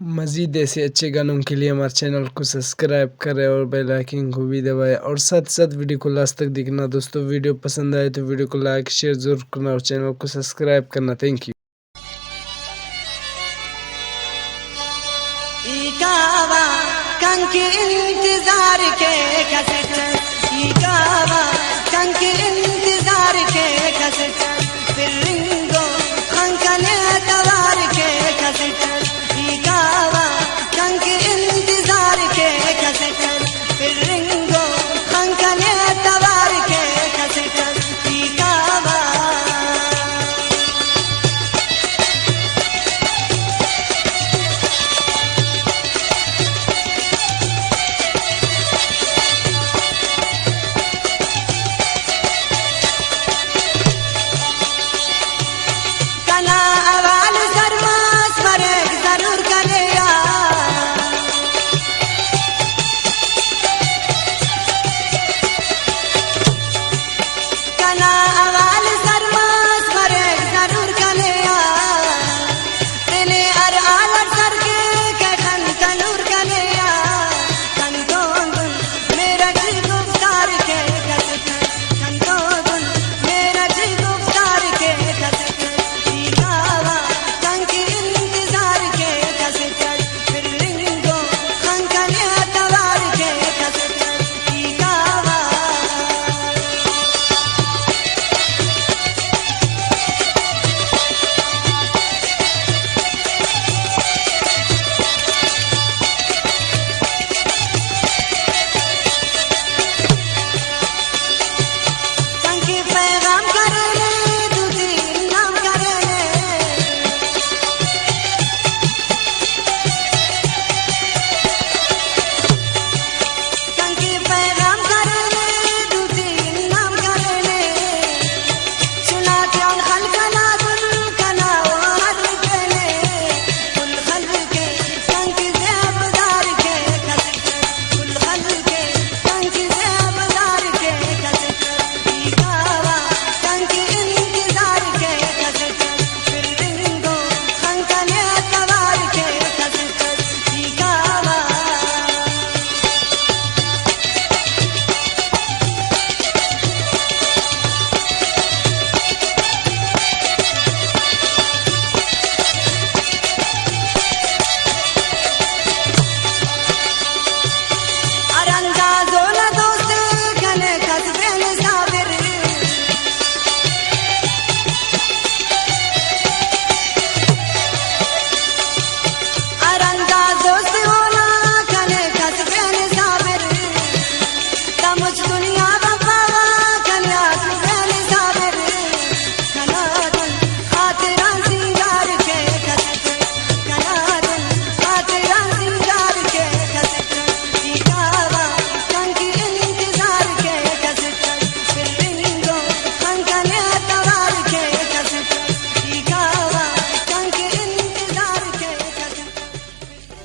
मज़ीद ऐसे अच्छे गानों के लिए हमारे चैनल को सब्सक्राइब करें और बेल आइकन को भी दबाएं और साथ साथ वीडियो को लास्ट तक देखना। दोस्तों वीडियो पसंद आए तो वीडियो को लाइक शेयर जरूर करना और चैनल को सब्सक्राइब करना। Thank you.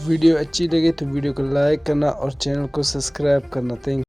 वीडियो अच्छी लगे तो वीडियो को लाइक करना और चैनल को सब्सक्राइब करना। Thank you.